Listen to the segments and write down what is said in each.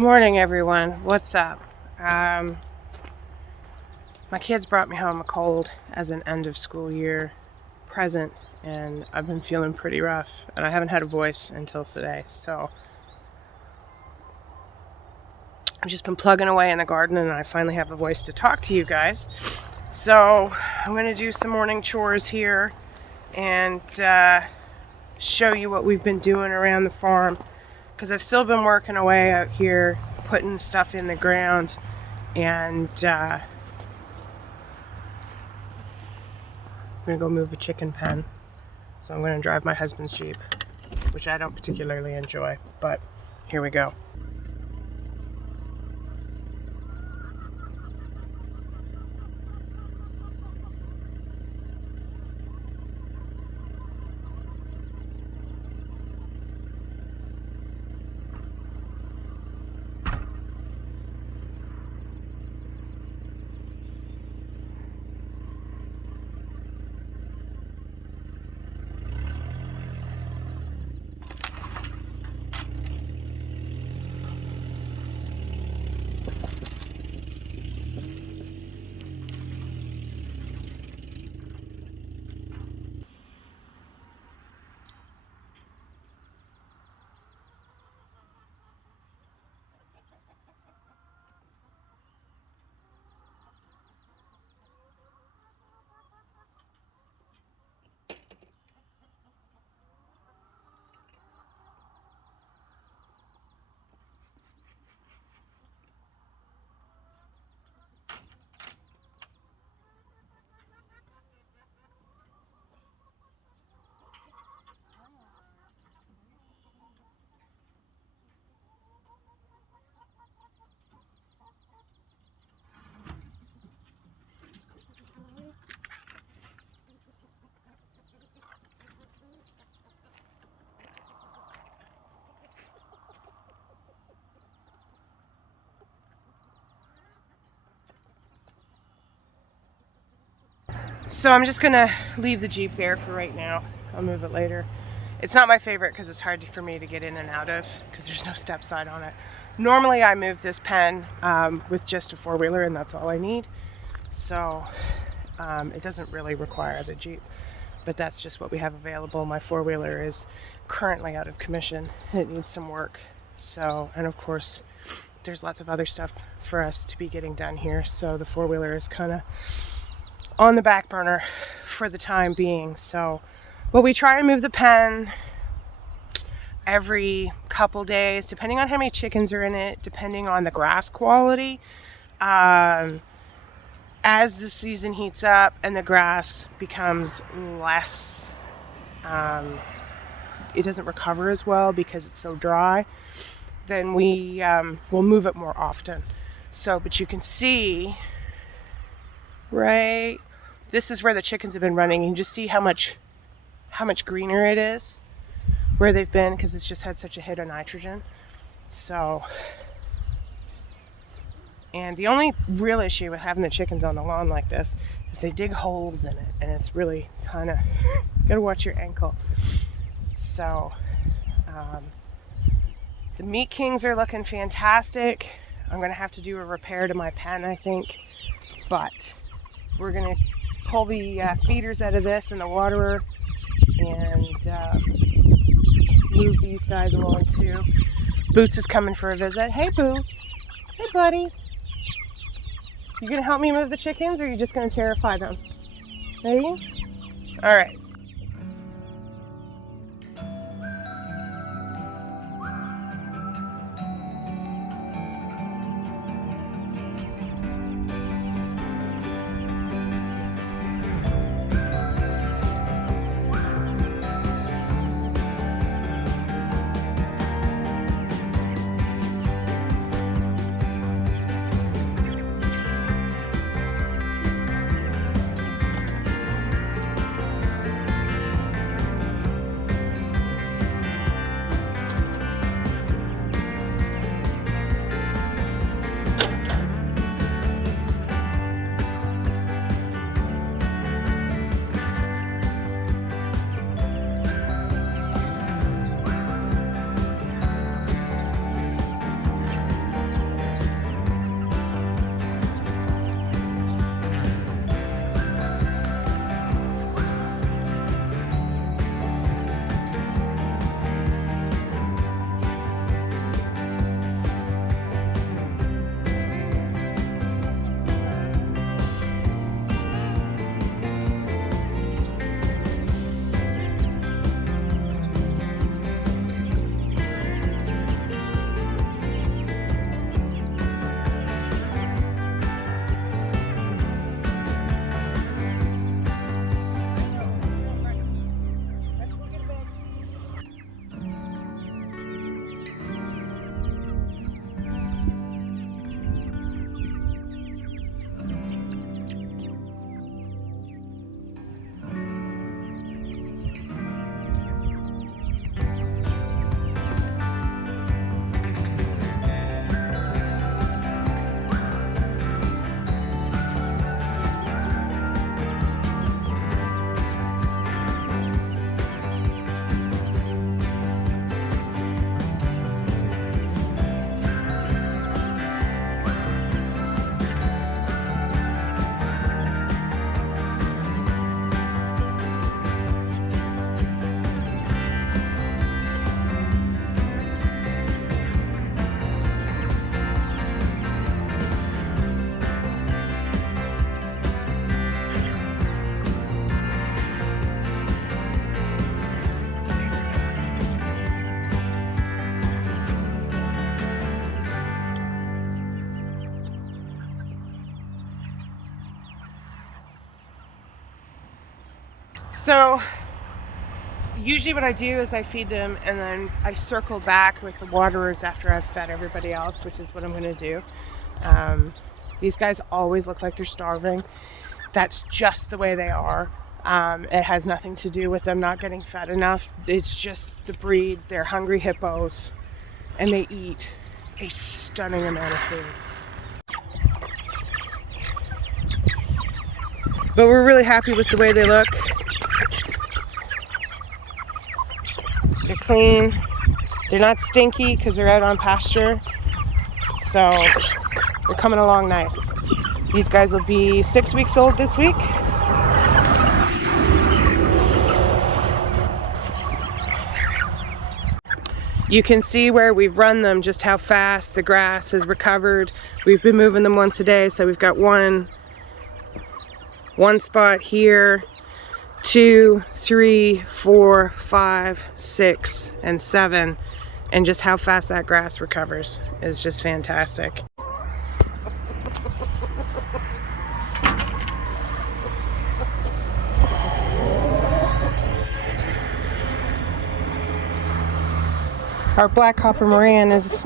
Morning, everyone. What's up? My kids brought me home a cold as an end of school year present, and I've been feeling pretty rough, and I haven't had a voice until today, so I've just been plugging away in the garden, and I finally have a voice to talk to you guys. So I'm going to do some morning chores here and show you what we've been doing around the farm, because I've still been working away out here, putting stuff in the ground, and I'm going to go move a chicken pen. So I'm going to drive my husband's Jeep, which I don't particularly enjoy, but here we go. So I'm just going to leave the Jeep there for right now. I'll move it later. It's not my favorite because it's hard for me to get in and out of because there's no step side on it. Normally I move this pen with just a four-wheeler, and that's all I need. So it doesn't really require the Jeep, but that's just what we have available. My four-wheeler is currently out of commission. It needs some work. So, and of course, there's lots of other stuff for us to be getting done here. So the four-wheeler is kind of on the back burner for the time being. So, but we try and move the pen every couple days, depending on how many chickens are in it, depending on the grass quality. As the season heats up and the grass becomes less, it doesn't recover as well because it's so dry, then we will move it more often. So, but you can see, right, this is where the chickens have been running. You can just see how much greener it is where they've been, because it's just had such a hit of nitrogen. So, and the only real issue with having the chickens on the lawn like this is they dig holes in it, and it's really kind of, gotta watch your ankle. So, the Meat Kings are looking fantastic. I'm gonna have to do a repair to my pen, I think, but we're gonna pull the feeders out of this and the waterer and move these guys along too. Boots is coming for a visit. Hey Boots. Hey buddy. You gonna help me move the chickens, or are you just gonna terrify them? Ready? Alright. So usually what I do is I feed them and then I circle back with the waterers after I've fed everybody else, which is what I'm going to do. These guys always look like they're starving. That's just the way they are. It has nothing to do with them not getting fed enough. It's just the breed. They're hungry hippos and they eat a stunning amount of food. But we're really happy with the way they look. They're clean. They're not stinky because they're out on pasture. So they're coming along nice. These guys will be 6 weeks old this week. You can see where we've run them, just how fast the grass has recovered. We've been moving them once a day, so we've got one spot here, 2, 3, 4, 5, 6, and 7. And just how fast that grass recovers is just fantastic. Our black copper Moran is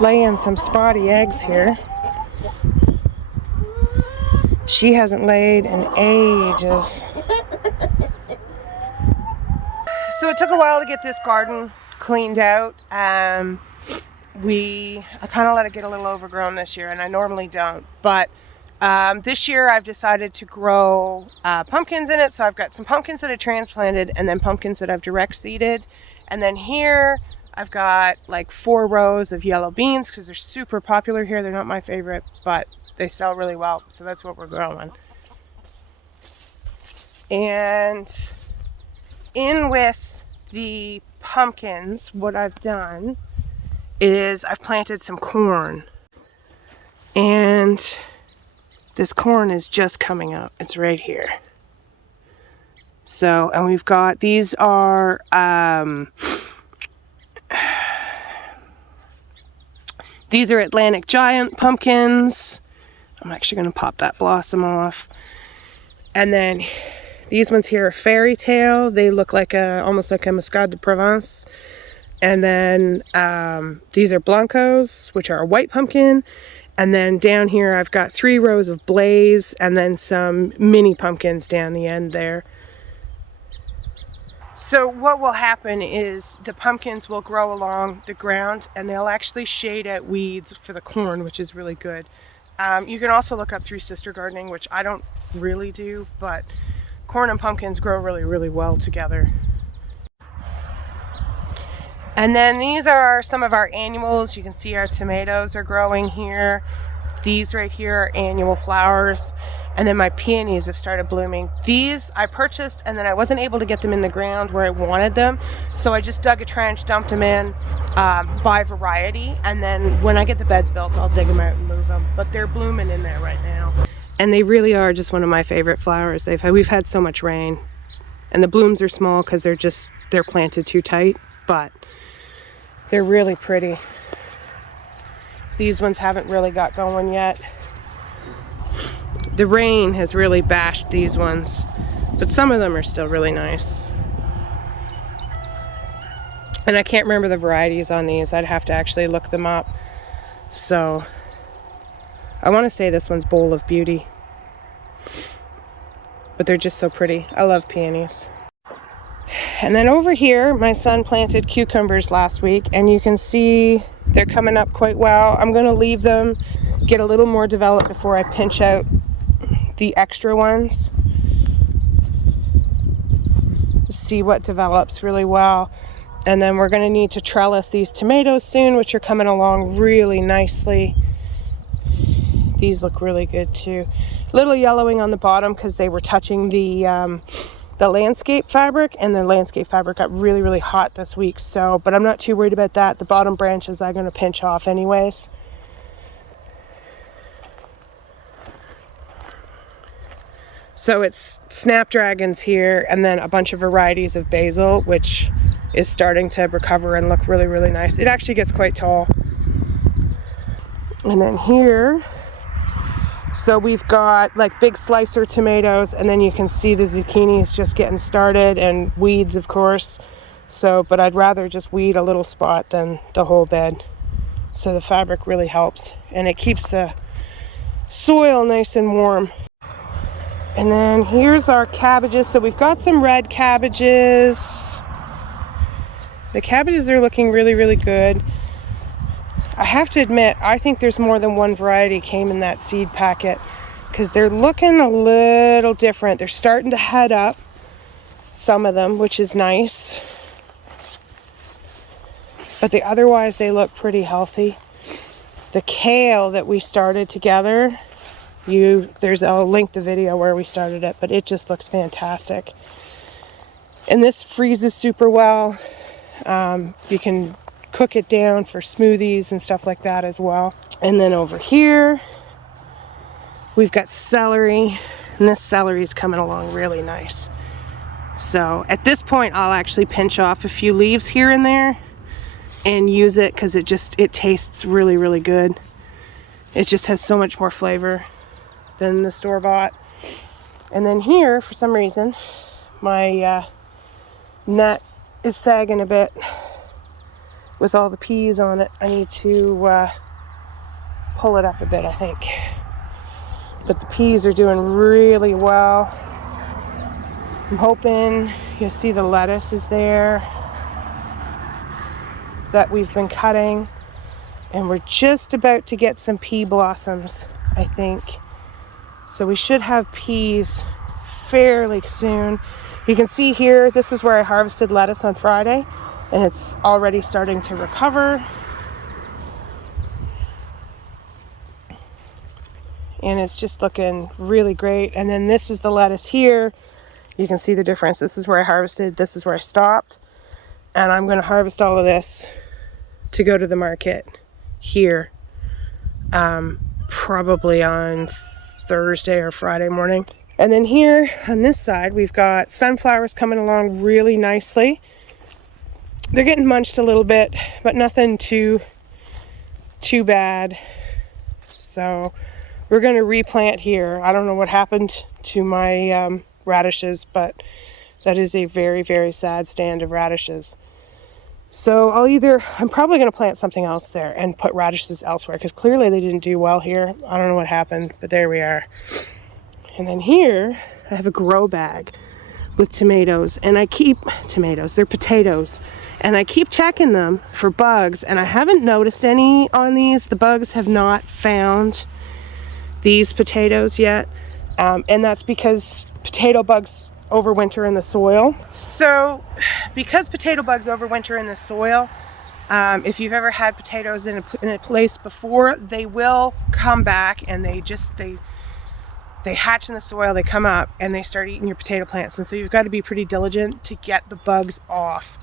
laying some spotty eggs here. She hasn't laid in ages. So it took a while to get this garden cleaned out. I kind of let it get a little overgrown this year, and I normally don't. But this year I've decided to grow pumpkins in it. So I've got some pumpkins that I transplanted and then pumpkins that I've direct seeded. And then here I've got like 4 rows of yellow beans because they're super popular here. They're not my favorite, but they sell really well. So that's what we're growing. And in with the pumpkins, what I've done is I've planted some corn. And this corn is just coming up. It's right here. So, and we've got, these are, these are Atlantic Giant pumpkins. I'm actually going to pop that blossom off. And then these ones here are Fairy Tale. They look like almost like a Muscade de Provence. And then these are Blancos, which are a white pumpkin. And then down here I've got 3 rows of Blaze and then some mini pumpkins down the end there. So what will happen is the pumpkins will grow along the ground and they'll actually shade out weeds for the corn, which is really good. You can also look up 3 Sister Gardening, which I don't really do, but corn and pumpkins grow really, really well together. And then these are some of our annuals. You can see our tomatoes are growing here. These right here are annual flowers. And then my peonies have started blooming. These I purchased and then I wasn't able to get them in the ground where I wanted them. So I just dug a trench, dumped them in by variety. And then when I get the beds built, I'll dig them out and move them. But they're blooming in there right now. And they really are just one of my favorite flowers. We've had so much rain. And the blooms are small because they're planted too tight. But they're really pretty. These ones haven't really got going yet. The rain has really bashed these ones, but some of them are still really nice. And I can't remember the varieties on these. I'd have to actually look them up. So I want to say this one's Bowl of Beauty. But they're just so pretty. I love peonies. And then over here, my son planted cucumbers last week, and you can see they're coming up quite well. I'm going to leave them get a little more developed before I pinch out the extra ones. See what develops really well. And then we're going to need to trellis these tomatoes soon, which are coming along really nicely. These look really good too. A little yellowing on the bottom because they were touching the landscape fabric, and the landscape fabric got really, really hot this week. So, but I'm not too worried about that. The bottom branches I'm going to pinch off anyways. So it's snapdragons here, and then a bunch of varieties of basil, which is starting to recover and look really, really nice. It actually gets quite tall. And then here, So we've got like big slicer tomatoes, and then you can see the zucchini is just getting started, and weeds, of course. So, but I'd rather just weed a little spot than the whole bed. So the fabric really helps, and it keeps the soil nice and warm. And then here's our cabbages. So we've got some red cabbages. The cabbages are looking really, really good. I have to admit, I think there's more than one variety came in that seed packet, because they're looking a little different. They're starting to head up, some of them, which is nice. But otherwise they look pretty healthy. The kale that we started together, I'll link the video where we started it, but it just looks fantastic. And this freezes super well. You can cook it down for smoothies and stuff like that as well. And then over here we've got celery, and this celery is coming along really nice. So at this point I'll actually pinch off a few leaves here and there and use it, because it tastes really, really good. It just has so much more flavor than the store-bought. And then here, for some reason, my net is sagging a bit with all the peas on it. I need to pull it up a bit, I think. But the peas are doing really well. I'm hoping you'll see the lettuce is there that we've been cutting. And we're just about to get some pea blossoms, I think. So we should have peas fairly soon. You can see here, this is where I harvested lettuce on Friday, and it's already starting to recover. And it's just looking really great. And then this is the lettuce here. You can see the difference. This is where I harvested, this is where I stopped. And I'm going to harvest all of this to go to the market here, probably on Thursday or Friday morning. And then here on this side, we've got sunflowers coming along really nicely. They're getting munched a little bit, but nothing too bad. So we're going to replant here. I don't know what happened to my radishes, but that is a very, very sad stand of radishes. So I'm probably going to plant something else there and put radishes elsewhere, because clearly they didn't do well here. I don't know what happened, but there we are. And then here I have a grow bag with tomatoes, and they're potatoes, and I keep checking them for bugs, and I haven't noticed any on these. The bugs have not found these potatoes yet, and that's because potato bugs overwinter in the soil. So because potato bugs overwinter in the soil, if you've ever had potatoes in a place before, they will come back, and they hatch in the soil, they come up, and they start eating your potato plants. And so you've got to be pretty diligent to get the bugs off.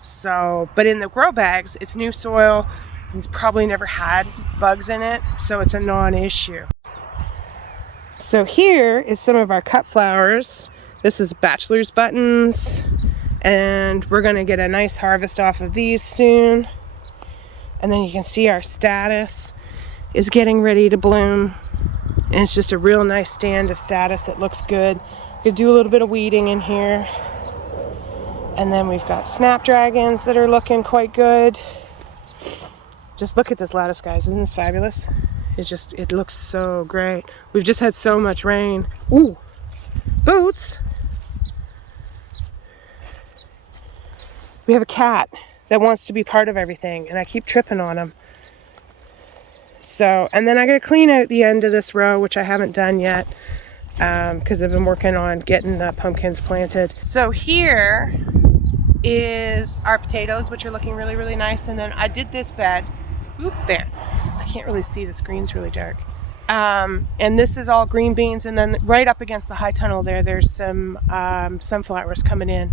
So, but in the grow bags, it's new soil. It's probably never had bugs in it, so it's a non-issue. So here is some of our cut flowers. This is bachelor's buttons, and we're going to get a nice harvest off of these soon. And then you can see our status is getting ready to bloom. And it's just a real nice stand of status. It looks good. Could do a little bit of weeding in here. And then we've got snapdragons that are looking quite good. Just look at this lettuce, guys. Isn't this fabulous? It looks so great. We've just had so much rain. Ooh, boots. We have a cat that wants to be part of everything, and I keep tripping on him. So, and then I gotta clean out the end of this row, which I haven't done yet, because I've been working on getting the pumpkins planted. So here is our potatoes, which are looking really, really nice. And then I did this bed. Oop, there. I can't really see, the screen's really dark. And this is all green beans, and then right up against the high tunnel there's some sunflowers coming in.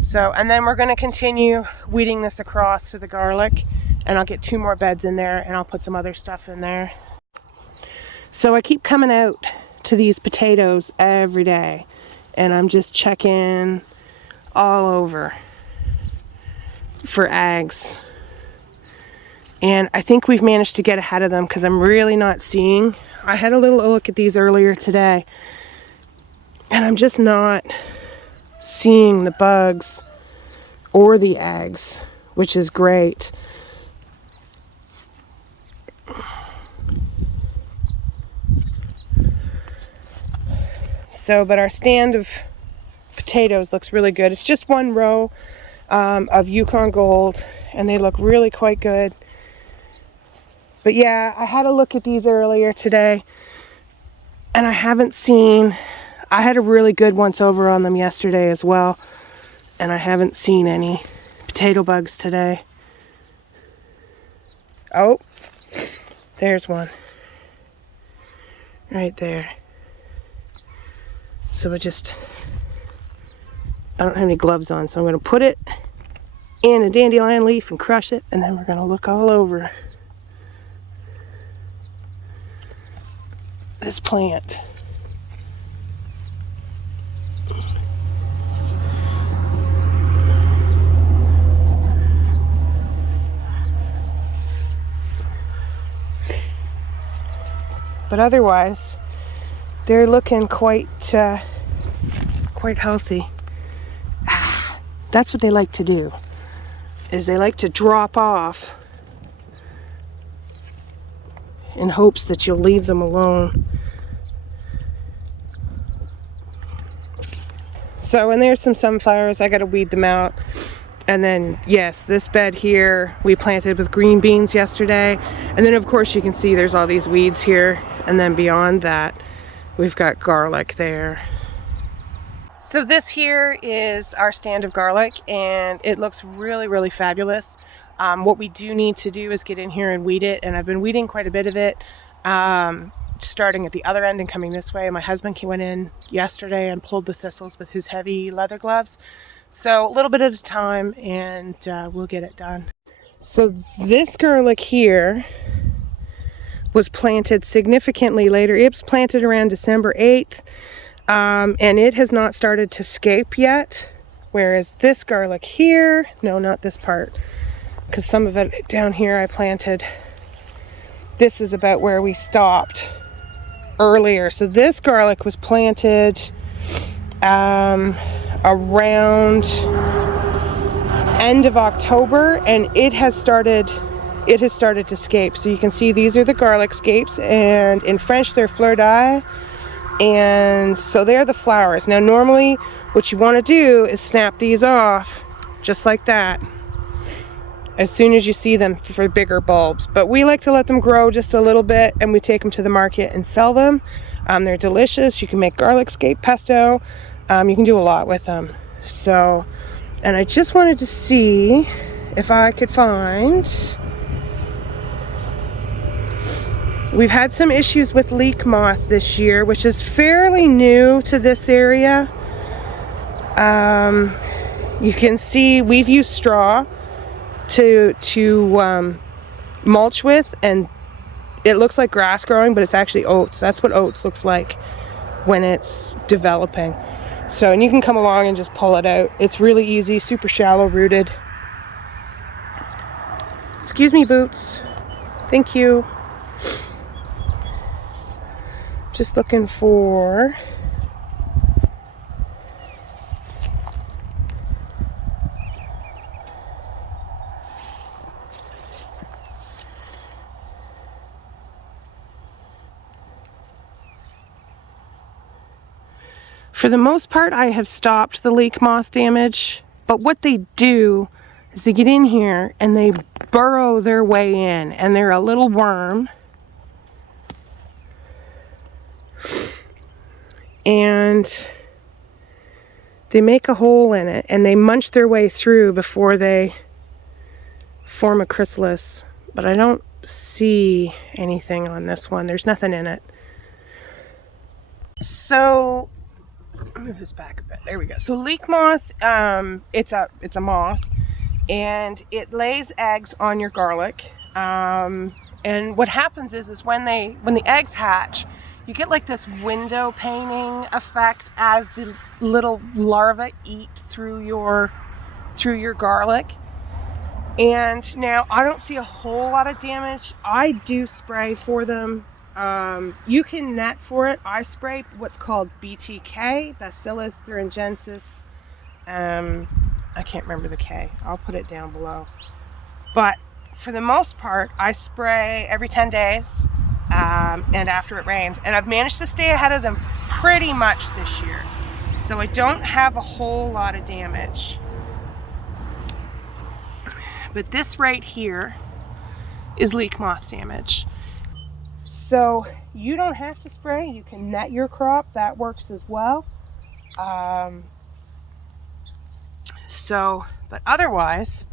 So, and then we're going to continue weeding this across to the garlic, and I'll get 2 more beds in there, and I'll put some other stuff in there. So I keep coming out to these potatoes every day, and I'm just checking all over for eggs. And I think we've managed to get ahead of them because I'm really not seeing. I had a little look at these earlier today, and I'm just not seeing the bugs or the eggs, which is great. So, but our stand of potatoes looks really good. It's just one row of Yukon Gold, and they look really quite good. But yeah, I had a look at these earlier today, and I haven't seen, I had a really good once over on them yesterday as well, and I haven't seen any potato bugs today. Oh, there's one right there. So I don't have any gloves on, so I'm going to put it in a dandelion leaf and crush it, and then we're going to look all over this plant. But otherwise, they're looking quite healthy. That's what they like to do, is they like to drop off in hopes that you'll leave them alone. So, and there's some sunflowers. I got to weed them out. And then, yes, this bed here we planted with green beans yesterday. And then, of course, you can see there's all these weeds here. And then beyond that, we've got garlic there. So this here is our stand of garlic, and it looks really, really fabulous. What we do need to do is get in here and weed it, and I've been weeding quite a bit of it, starting at the other end and coming this way. My husband went in yesterday and pulled the thistles with his heavy leather gloves. So a little bit at a time, and we'll get it done. So this garlic here was planted significantly later. It was planted around December 8th. And it has not started to scape yet, whereas this garlic here, no, not this part, because some of it down here I planted. This is about where we stopped earlier. So this garlic was planted around end of October, and it has started to scape. So you can see these are the garlic scapes, and in French they're fleurs d'oeil. And so they're the flowers. Now normally what you want to do is snap these off just like that as soon as you see them for bigger bulbs. But we like to let them grow just a little bit, and we take them to the market and sell them. They're delicious. You can make garlic scape pesto. You can do a lot with them. So, and I just wanted to see if I could find... We've had some issues with leek moth this year, which is fairly new to this area. You can see we've used straw to mulch with, and it looks like grass growing, but it's actually oats. That's what oats looks like when it's developing. So, and you can come along and just pull it out. It's really easy, super shallow rooted. Excuse me, boots. Thank you. Just looking for for the most part, I have stopped the leek moth damage, but what they do is they get in here and they burrow their way in, and they're a little worm. And they make a hole in it, and they munch their way through before they form a chrysalis. But I don't see anything on this one. There's nothing in it. So, I'll move this back a bit. There we go. So leek moth, it's a moth, and it lays eggs on your garlic. And what happens is when the eggs hatch, you get like this window painting effect as the little larvae eat through your garlic. And now I don't see a whole lot of damage. I do spray for them. You can net for it. I spray what's called BTK, Bacillus thuringiensis. I can't remember the K. I'll put it down below. But for the most part, I spray every 10 days and after it rains. And I've managed to stay ahead of them pretty much this year. So I don't have a whole lot of damage. But this right here is leek moth damage. So you don't have to spray. You can net your crop. That works as well. But otherwise,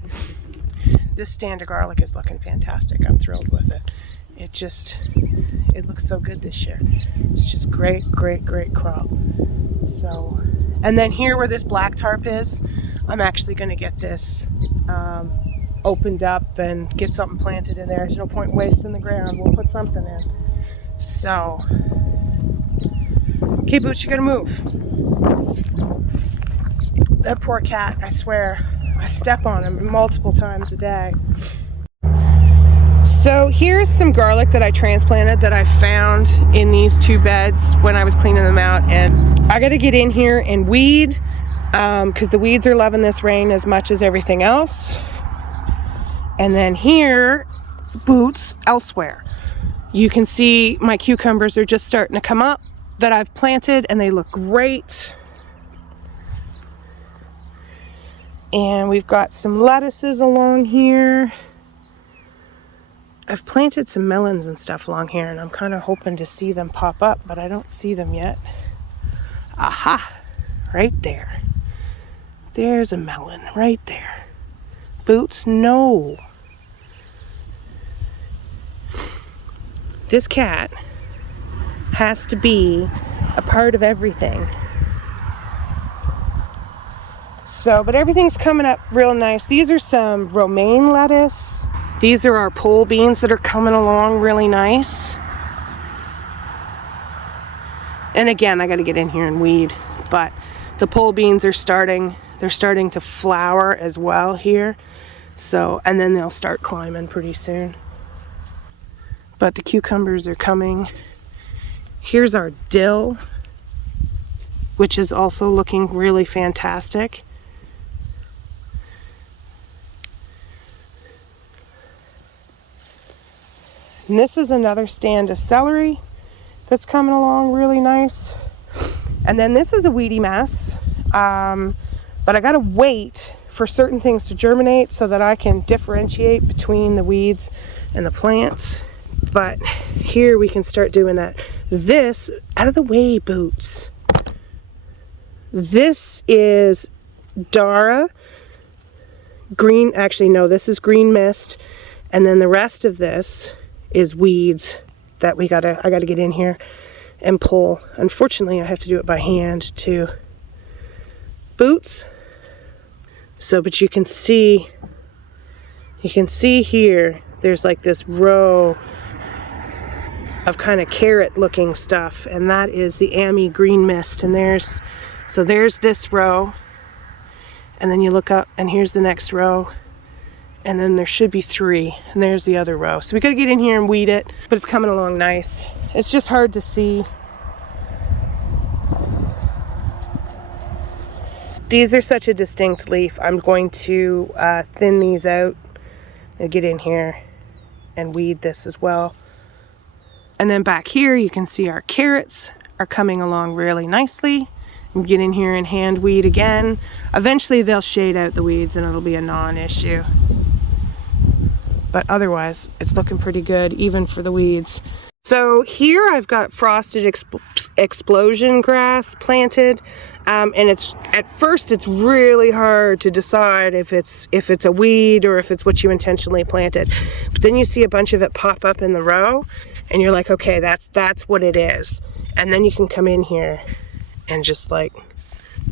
this stand of garlic is looking fantastic. I'm thrilled with it. It looks so good this year. It's just great, great, great crop. So, and then here where this black tarp is, I'm actually going to get this opened up and get something planted in there. There's no point wasting the ground. We'll put something in. So, okay, Boots, you gotta move. That poor cat, I swear, I step on him multiple times a day. So here's some garlic that I transplanted that I found in these 2 beds when I was cleaning them out. And I gotta get in here and weed because the weeds are loving this rain as much as everything else. And then here, Boots, elsewhere. You can see my cucumbers are just starting to come up that I've planted, and they look great. And we've got some lettuces along here. I've planted some melons and stuff along here, and I'm kind of hoping to see them pop up, but I don't see them yet. Aha! Right there. There's a melon right there. Boots, no. This cat has to be a part of everything. So, but everything's coming up real nice. These are some romaine lettuce. These are our pole beans that are coming along really nice. And again, I got to get in here and weed, but the pole beans are starting to flower as well here. So, and then they'll start climbing pretty soon. But the cucumbers are coming. Here's our dill, which is also looking really fantastic. And this is another stand of celery that's coming along really nice. And then this is a weedy mess, but I gotta wait for certain things to germinate so that I can differentiate between the weeds and the plants. But here we can start doing that. This, out of the way, Boots. This is Dara. Green, actually no, this is green mist. And then the rest of this is weeds that I gotta get in here and pull. Unfortunately, I have to do it by hand too. Boots. So, but you can see here, there's like this row of kind of carrot looking stuff, and that is the Amy green mist. And there's this row, and then you look up and here's the next row, and then there should be 3, and there's the other row. So we gotta get in here and weed it, but it's coming along nice. It's just hard to see. These are such a distinct leaf. I'm going to thin these out and get in here and weed this as well. And then back here you can see our carrots are coming along really nicely. And get in here and hand weed again. Eventually they'll shade out the weeds and it'll be a non-issue. But otherwise it's looking pretty good even for the weeds. So here I've got frosted explosion grass planted. And at first it's really hard to decide if it's a weed or if it's what you intentionally planted. But then you see a bunch of it pop up in the row and you're like, okay, that's what it is. And then you can come in here and just like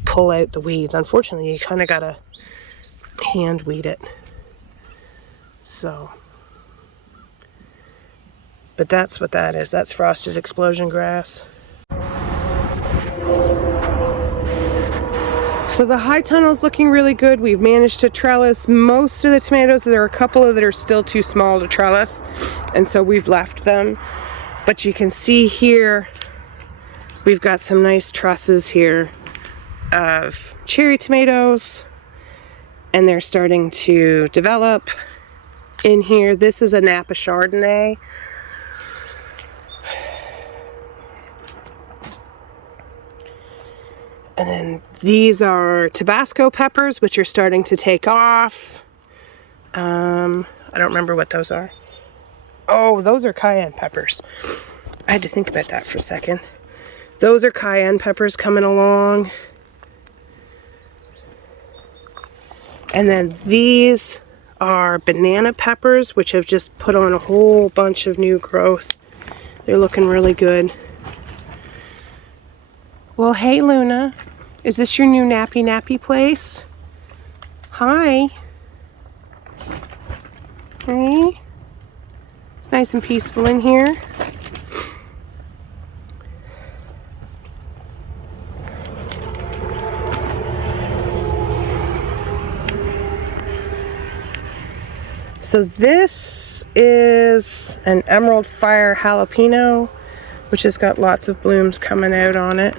pull out the weeds. Unfortunately, you kind of gotta hand weed it. So, but that's what that is. That's frosted explosion grass. So the high tunnel's looking really good. We've managed to trellis most of the tomatoes. There are a couple of that are still too small to trellis, and so we've left them. But you can see here, we've got some nice trusses here of cherry tomatoes, and they're starting to develop in here. This is a Napa Chardonnay. And then these are Tabasco peppers, which are starting to take off. I don't remember what those are. Oh, those are cayenne peppers. I had to think about that for a second. Those are cayenne peppers coming along. And then these are banana peppers, which have just put on a whole bunch of new growth. They're looking really good. Well, hey Luna, is this your new nappy place? Hi. Hey. It's nice and peaceful in here. So this is an Emerald Fire jalapeno, which has got lots of blooms coming out on it.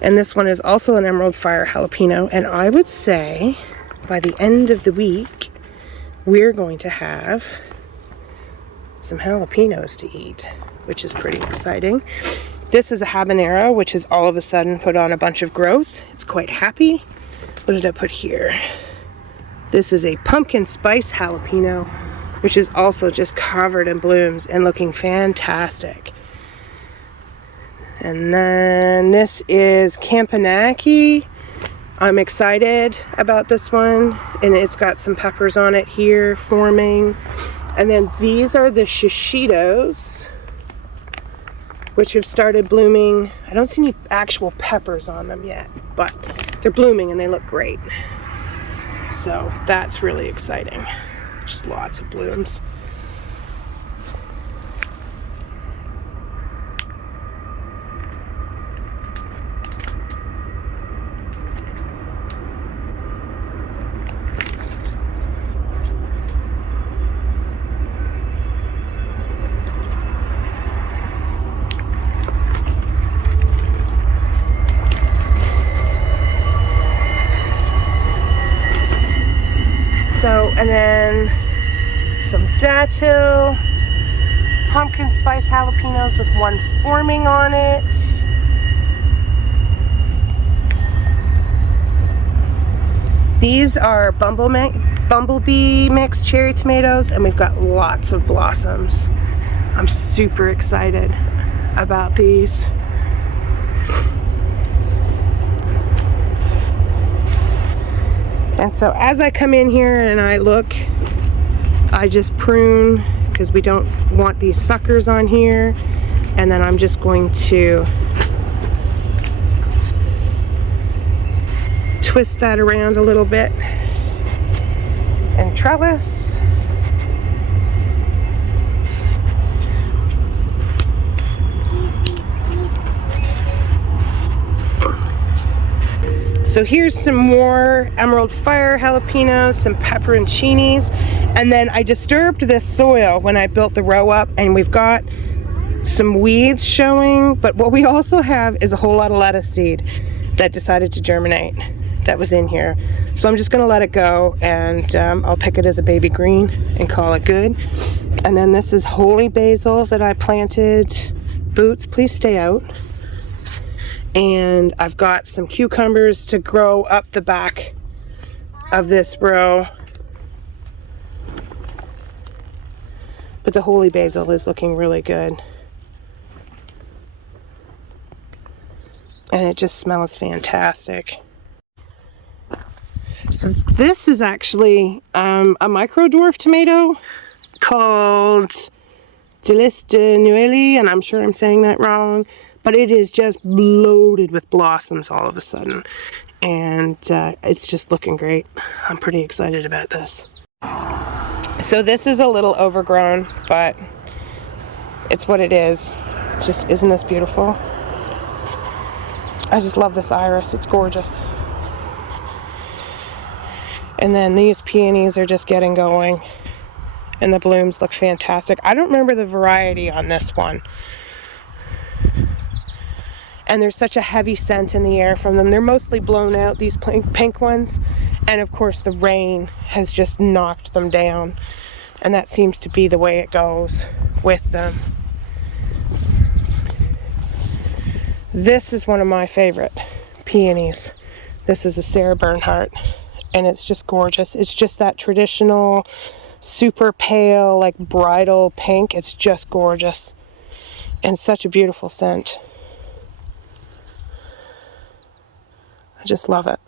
And this one is also an Emerald Fire jalapeno, and I would say by the end of the week we're going to have some jalapenos to eat, which is pretty exciting. This is a habanero, which has all of a sudden put on a bunch of growth. It's quite happy. What did I put here? This is a pumpkin spice jalapeno, which is also just covered in blooms and looking fantastic. And then this is Campanaki. I'm excited about this one, and it's got some peppers on it here forming. And then these are the shishitos, which have started blooming. I don't see any actual peppers on them yet, but they're blooming and they look great. So that's really exciting. Just lots of blooms. So, and then some datil, pumpkin spice jalapenos with one forming on it. These are bumblebee mixed cherry tomatoes, and we've got lots of blossoms. I'm super excited about these. And so as I come in here and I look, I just prune because we don't want these suckers on here. And then I'm just going to twist that around a little bit and trellis. So here's some more Emerald Fire jalapenos, some pepperoncinis, and then I disturbed this soil when I built the row up, and we've got some weeds showing, but what we also have is a whole lot of lettuce seed that decided to germinate that was in here. So I'm just gonna let it go, and I'll pick it as a baby green and call it good. And then this is holy basil that I planted. Boots, please stay out. And I've got some cucumbers to grow up the back of this row. But the holy basil is looking really good. And it just smells fantastic. So this is actually a micro dwarf tomato called Délice de Noël, and I'm sure I'm saying that wrong. But it is just loaded with blossoms all of a sudden. And it's just looking great. I'm pretty excited about this. So this is a little overgrown, but it's what it is. Just, isn't this beautiful? It's I just love this iris. It's gorgeous. And then these peonies are just getting going. And the blooms look fantastic. I don't remember the variety on this one. And there's such a heavy scent in the air from them. They're mostly blown out, these pink ones. And of course the rain has just knocked them down. And that seems to be the way it goes with them. This is one of my favorite peonies. This is a Sarah Bernhardt, and it's just gorgeous. It's just that traditional, super pale, like bridal pink. It's just gorgeous, and such a beautiful scent. I just love it.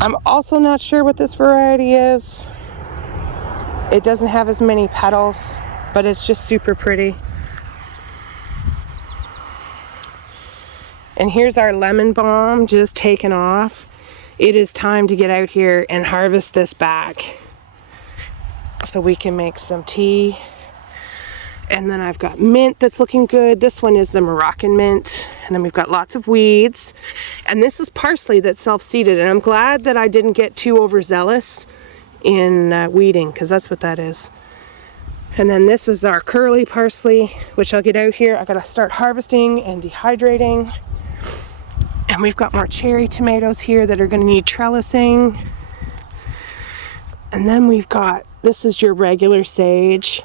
I'm also not sure what this variety is. It doesn't have as many petals, but it's just super pretty. And here's our lemon balm just taken off. It is time to get out here and harvest this back so we can make some tea. And then I've got mint that's looking good. This one is the Moroccan mint. And then we've got lots of weeds. And this is parsley that's self-seeded. And I'm glad that I didn't get too overzealous in weeding, because that's what that is. And then this is our curly parsley, which I'll get out here. I gotta start harvesting and dehydrating. And we've got more cherry tomatoes here that are going to need trellising. And then we've got, this is your regular sage.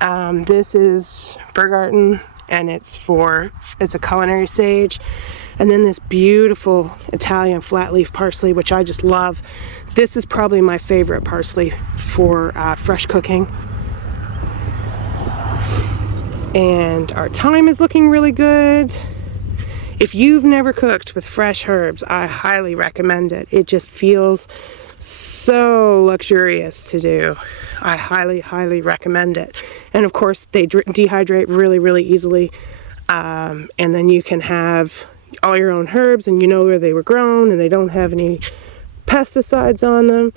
This is Bergarten, and it's a culinary sage. And then this beautiful Italian flat leaf parsley, which I just love. This is probably my favorite parsley for fresh cooking. And our thyme is looking really good. If you've never cooked with fresh herbs, I highly recommend it. It just feels so luxurious to do. I highly, highly recommend it. And of course, they dehydrate really, really easily. And then you can have all your own herbs, and you know where they were grown, and they don't have any pesticides on them.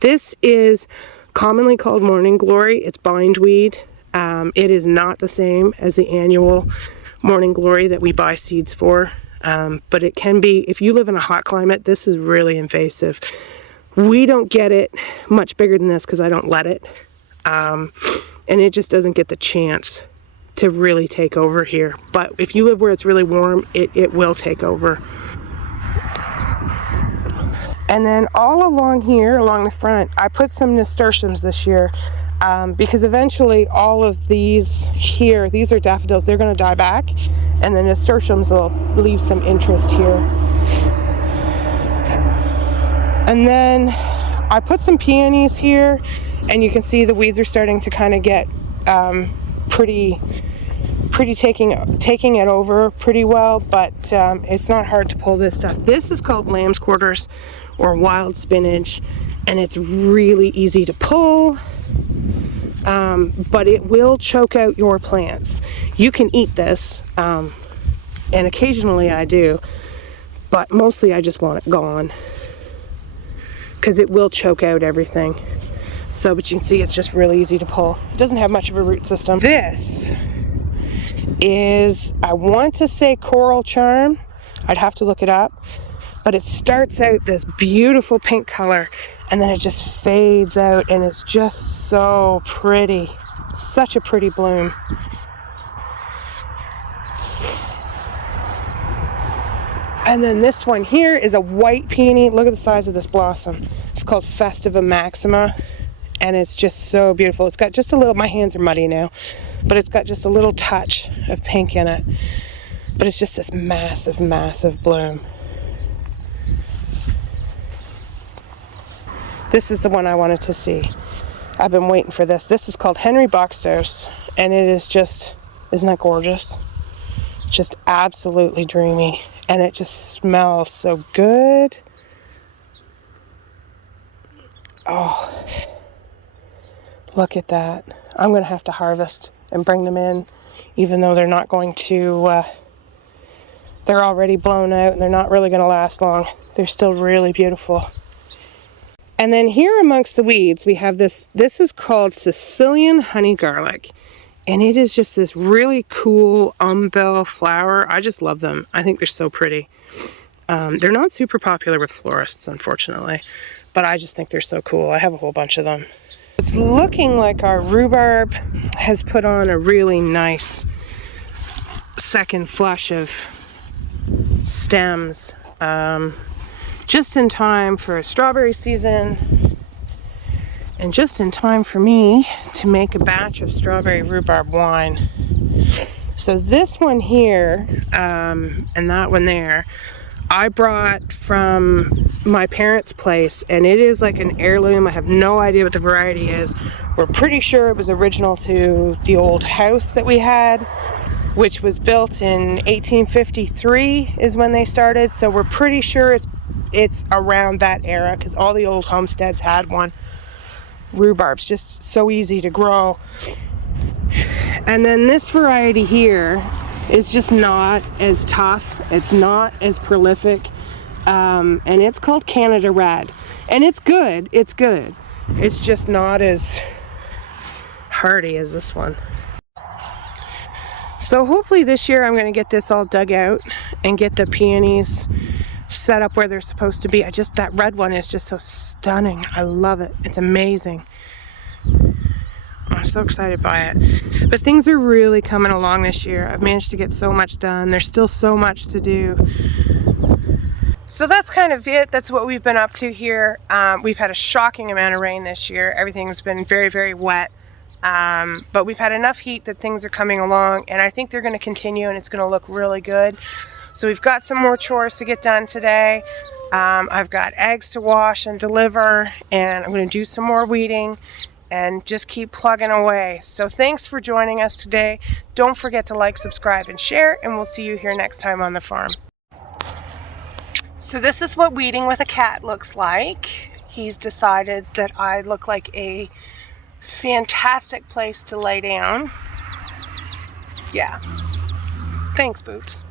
This is commonly called morning glory. It's bindweed. It is not the same as the annual morning glory that we buy seeds for, but it can be, if you live in a hot climate, this is really invasive. We don't get it much bigger than this because I don't let it, and it just doesn't get the chance to really take over here. But if you live where it's really warm, it will take over. And then all along here, along the front, I put some nasturtiums this year. Because eventually all of these here, these are daffodils, they're going to die back, and the nasturtiums will leave some interest here. And then I put some peonies here, and you can see the weeds are starting to kind of get pretty taking it over pretty well, but it's not hard to pull this stuff. This is called lamb's quarters or wild spinach, and it's really easy to pull. But it will choke out your plants. You can eat this, and occasionally I do, but mostly I just want it gone because it will choke out everything. So, but you can see it's just really easy to pull. It doesn't have much of a root system. This is, I want to say coral charm. I'd have to look it up, but it starts out this beautiful pink color, and then it just fades out, and it's just so pretty. Such a pretty bloom. And then this one here is a white peony. Look at the size of this blossom. It's called Festiva Maxima, and it's just so beautiful. It's got just a little, my hands are muddy now, but it's got just a little touch of pink in it. But it's just this massive, massive bloom. This is the one I wanted to see. I've been waiting for this. This is called Henry Boxtos, and it is just, isn't that gorgeous? Just absolutely dreamy, and it just smells so good. Oh, look at that. I'm going to have to harvest and bring them in, even though they're not going to, they're already blown out, and they're not really going to last long. They're still really beautiful. And then here amongst the weeds, we have this is called Sicilian honey garlic. And it is just this really cool umbel flower. I just love them. I think they're so pretty. They're not super popular with florists, unfortunately, but I just think they're so cool. I have a whole bunch of them. It's looking like our rhubarb has put on a really nice second flush of stems, just in time for strawberry season, and just in time for me to make a batch of strawberry rhubarb wine. So this one here, and that one there, I brought from my parents' place, and it is like an heirloom. I have no idea what the variety is. We're pretty sure it was original to the old house that we had, which was built in 1853 is when they started. So we're pretty sure it's around that era, because all the old homesteads had one. Rhubarb's just so easy to grow. And then this variety here is just not as tough. It's not as prolific. And it's called Canada Red. And it's good. It's good. It's just not as hardy as this one. So hopefully this year I'm going to get this all dug out and get the peonies set up where they're supposed to be. That red one is just so stunning. I love it. It's amazing. I'm so excited by it. But things are really coming along this year. I've managed to get so much done. There's still so much to do. So that's kind of it. That's what we've been up to here. We've had a shocking amount of rain this year. Everything's been very, very wet. But we've had enough heat that things are coming along, and I think they're going to continue, and it's going to look really good. So we've got some more chores to get done today. I've got eggs to wash and deliver, and I'm going to do some more weeding and just keep plugging away. So thanks for joining us today. Don't forget to like, subscribe, and share, and we'll see you here next time on the farm. So this is what weeding with a cat looks like. He's decided that I look like a fantastic place to lay down. Yeah. Thanks, Boots.